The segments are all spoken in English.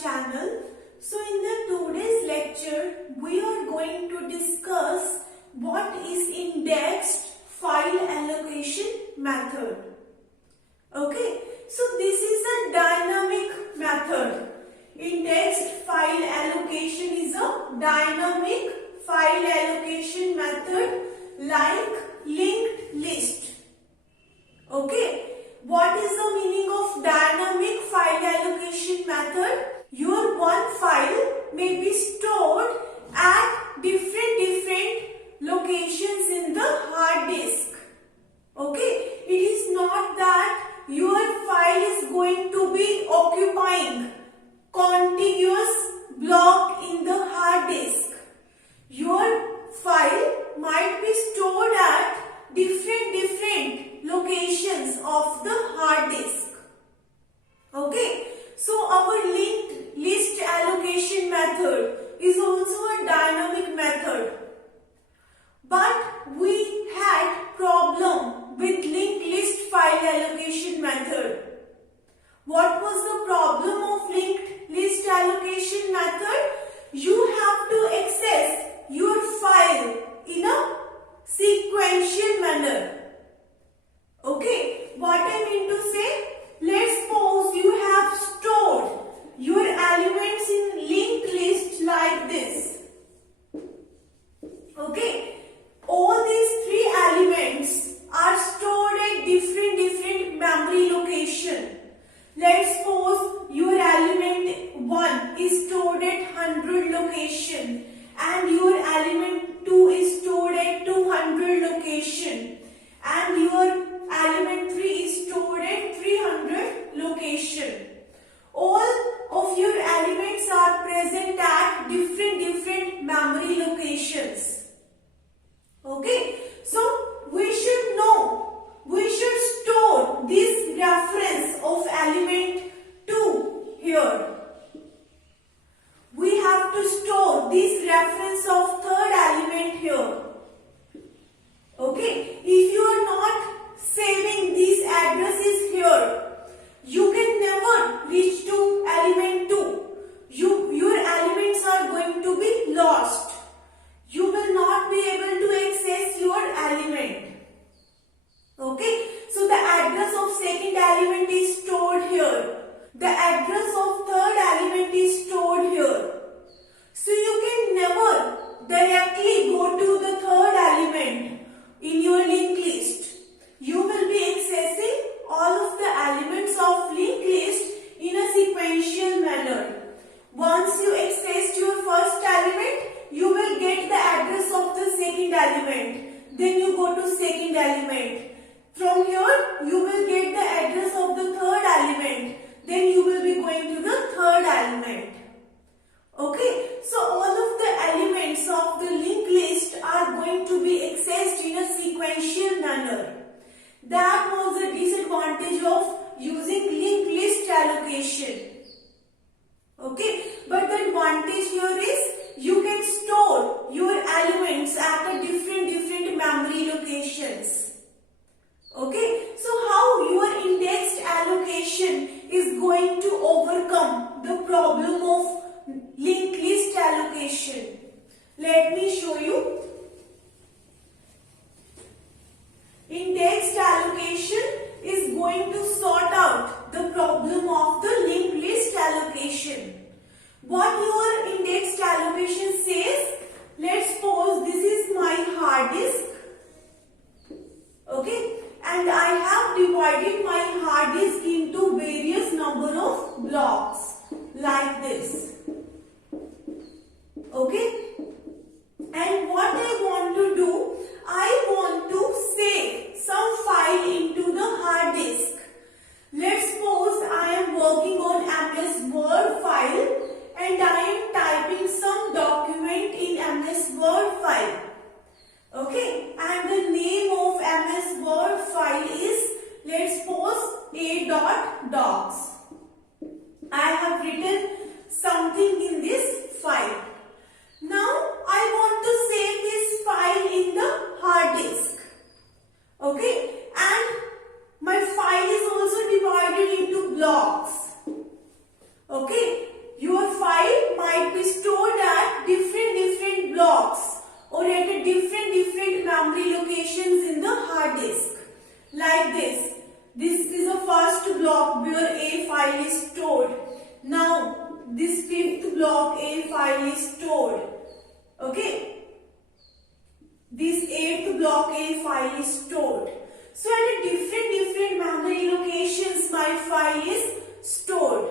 channel. So in the today's lecture, we are going to discuss what is indexed file allocation method. Okay, so this is a dynamic method. Indexed file allocation is a dynamic file allocation method like linked list. Okay, what is the meaning of dynamic file allocation method? Your one file may be stored at different locations in the hard disk. Okay, it is not that your file is going to be occupying contiguous block in the hard disk. Your file might be stored at different locations of the hard disk. Okay, so our linked list allocation method is also a dynamic method. But we had problem with linked list file allocation method. What was the problem of linked list allocation method? You have to access your file in a sequential manner. Okay, what I mean to say? Let's suppose you have stored your elements in linked list like this. Okay, all these three elements are stored at different memory location. Let's suppose your element 1 is stored at 100 location and your element 2 is stored at 200 location and your element 3 is stored at 300 location. All of your elements are present at different memory locations. Okay, so we should know, we should store this reference of element 2 here. We have to store this reference of third element here. Okay, if you are not saving these addresses here, you can never reach to element 2. Your elements are going to be lost. You will not be able to access your element. Okay, so the address of second element is stored here. The address of third element is stored here. So you can never directly go to the third element in your linked list. You will be accessing all of the elements of linked list in a sequential manner. Once you access your first element, you will get the address of the second element. Then you go to second element. From here, you will get the address of the third element. Then you will be going to the third element. Okay, so all of the elements of the linked list are going to be accessed in a sequential manner. That was the disadvantage of using linked list allocation. Okay, but the advantage here is you can store your elements at a different memory locations. Okay, so how your indexed allocation is going to overcome the problem of linked list allocation? Let me show you. Indexed allocation is going to sort out the problem of the linked list allocation. What your indexed allocation says, let's suppose this is my hard disk. Okay, and I have divided my hard disk into various number of blocks like this. Okay, and what I want to do, I want to save some file into the hard disk. Let's suppose I am working on MS Word file and I am typing some document in MS Word file. Okay, and the name of MS Word file is, let's suppose, a.docs. I have written something in this file. Now I want to save this file in the hard disk. Okay, and my file is also divided into blocks. Okay, you file might be stored at different blocks or at a different memory locations in the hard disk. Like this. This is the first block where A file is stored. Now this fifth block A file is stored. Okay. This eighth block A file is stored. So at a different memory locations my file is stored.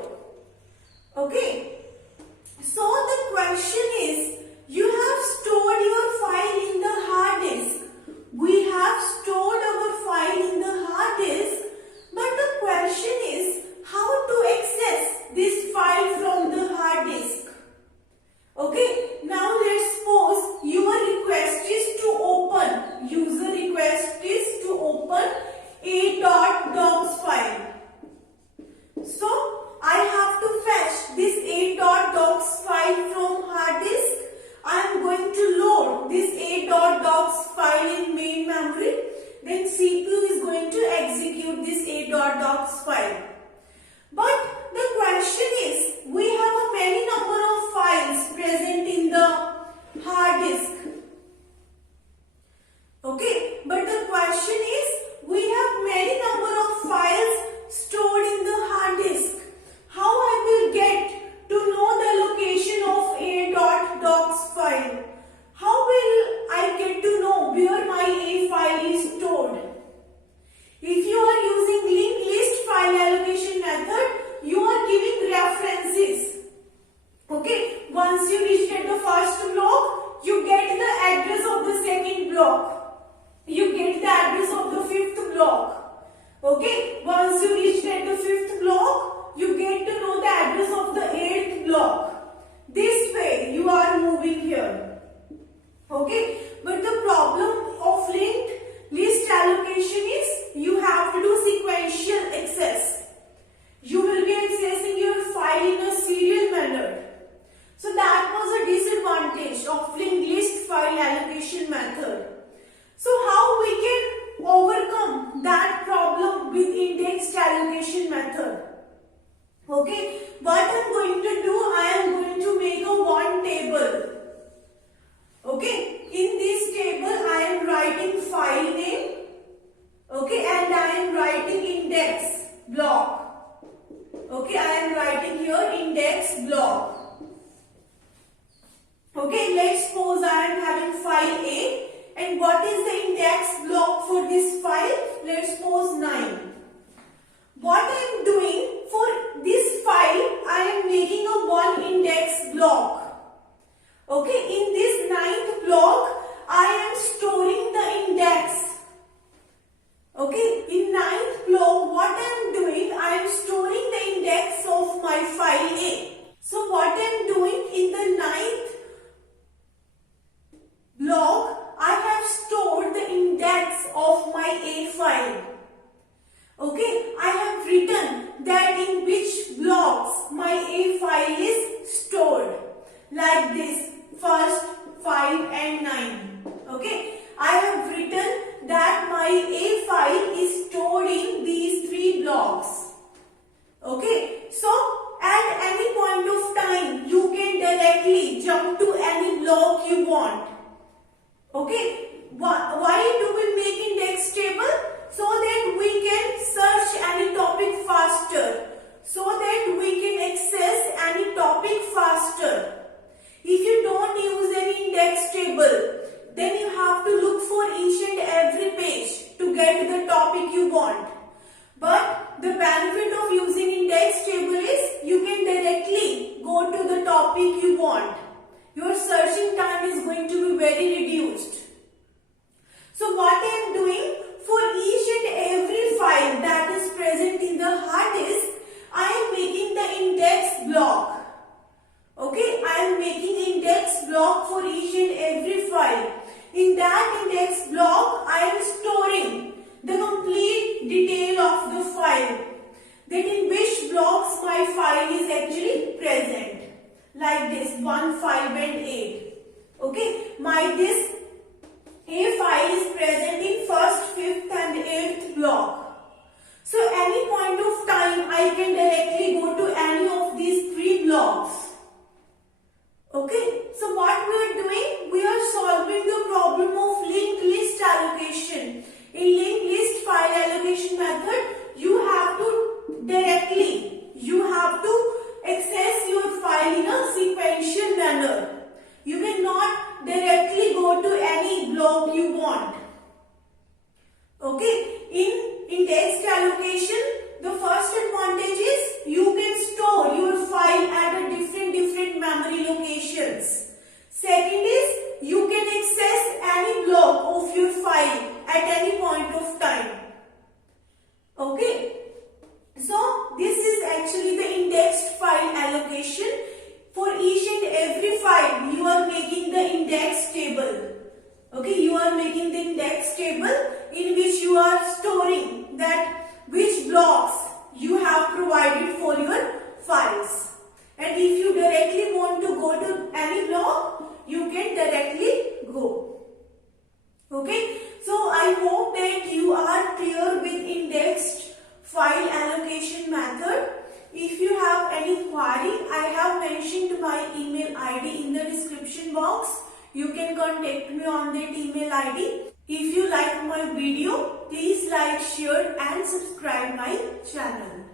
Okay. So the question is, you have stored your file in the hard disk. We have stored our file in the hard disk, but the question is how to access this file from the hard disk. Okay, now let's suppose your request is to open, user request is to open a.docs file. So I have to fetch this a.docs file from hard disk. I am going to load this a.docs file in main memory. Then CPU is going to execute this a.docs file. But the question is, we have a many number of files present in the hard disk. Okay, but the question is, we have many number of files stored in the hard disk. How I will get to know the location of a.docs file? How will I get to know where my A file is stored? If you are using linked list file allocation method, you are giving references. Okay, once you reach at the first block, you get the address of the second block. You get the address of the fifth block. Okay, once you reach at the fifth block, you get to know the address of the eighth block. This way you are moving here. Okay, but the problem of linked list allocation is you have to do sequential access. You will be accessing your file in a serial manner. So that was a disadvantage of linked list file allocation method. So how we can overcome that problem with indexed allocation method? Okay, what I am going to do, I am going to make a one table. Okay, in this table I am writing file name. Okay, and I am writing index block. Okay, I am writing here index block. Okay, let's suppose I am having file A, and what is the index block for this file? Let's suppose 9. What I am doing for this file, I am making a one index block. Okay, in this 9th block, I am storing the index. Okay, in 9th block, what I am doing, I am storing the index of my file A. So what I am doing in the 9th block, I have stored the index of my A file. Okay, I have written that in which blocks my A file is stored. Like this, first, 5 and 9. Okay, I have written that my A file is stored in these 3 blocks. Okay, so at any point of time, you can directly jump to any block you want. Okay, why do we make index table? So that we can search any topic faster. So that we can access any topic faster. If you don't use any index table, then you have to look for each and every page to get the topic you want. But the benefit of using index table is you can directly go to the topic you want. Your searching time is going to be very reduced. So what I am doing, for each and every file that is present in the hard disk, I am making the index block. Okay, I am making index block for each and every file. In that index block, I am storing the complete detail of the file. That in which blocks my file is actually present. Like this, 1, 5 and 8. Okay, this A file is present in 1st, 5th and 8th block. So any point of time I can directly go to any of these 3 blocks. index table in which you are storing that which blocks you have provided for your files. And if you directly want to go to any block, you can directly go. Okay, so I hope that you are clear with indexed file allocation method. If you have any query, I have mentioned my email ID in the description box. You can contact me on that email ID. If you like my video, please like, share and subscribe my channel.